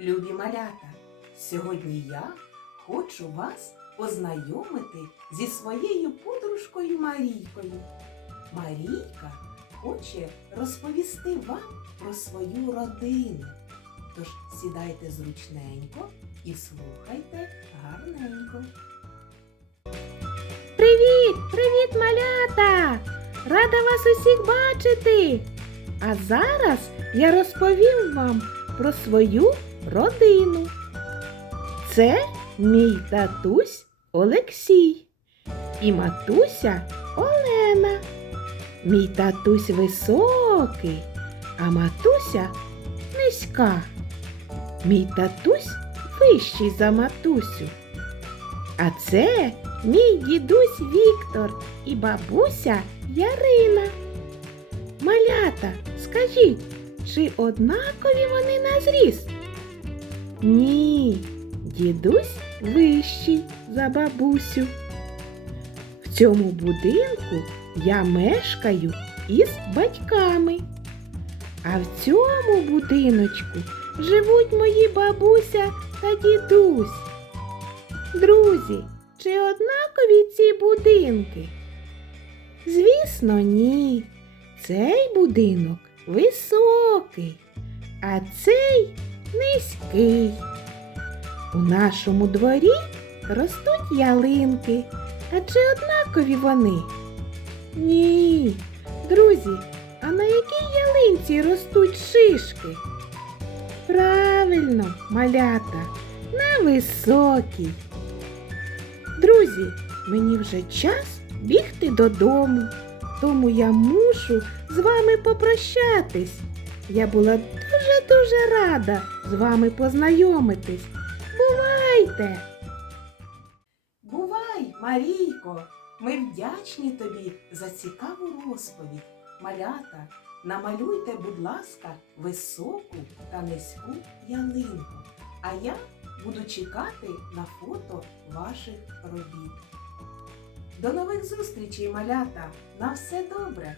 Любі малята! Сьогодні я хочу вас познайомити зі своєю подружкою Марійкою. Марійка хоче розповісти вам про свою родину. Тож сідайте зручненько і слухайте гарненько. Привіт, привіт, малята! Рада вас усіх бачити! А зараз я розповім вам про свою родину. Це мій татусь Олексій і матуся Олена. Мій татусь високий, а матуся низька. Мій татусь вищий за матусю. А це мій дідусь Віктор і бабуся Ярина. Малята, скажіть, чи однакові вони на зріст? Ні, дідусь вищий за бабусю. В цьому будинку я мешкаю із батьками. А в цьому будиночку живуть мої бабуся та дідусь. Друзі, чи однакові ці будинки? Звісно, ні. Цей будинок високий, а цей низький. У нашому дворі ростуть ялинки. А чи однакові вони? Ні. Друзі, а на якій ялинці ростуть шишки? Правильно, малята, на високій. Друзі, мені вже час бігти додому, тому я мушу з вами попрощатись. Я була дуже-дуже рада з вами познайомитись. Бувайте! Бувай, Марійко! Ми вдячні тобі за цікаву розповідь. Малята, намалюйте, будь ласка, високу та низьку ялинку. А я буду чекати на фото ваших робіт. До нових зустрічей, малята! На все добре!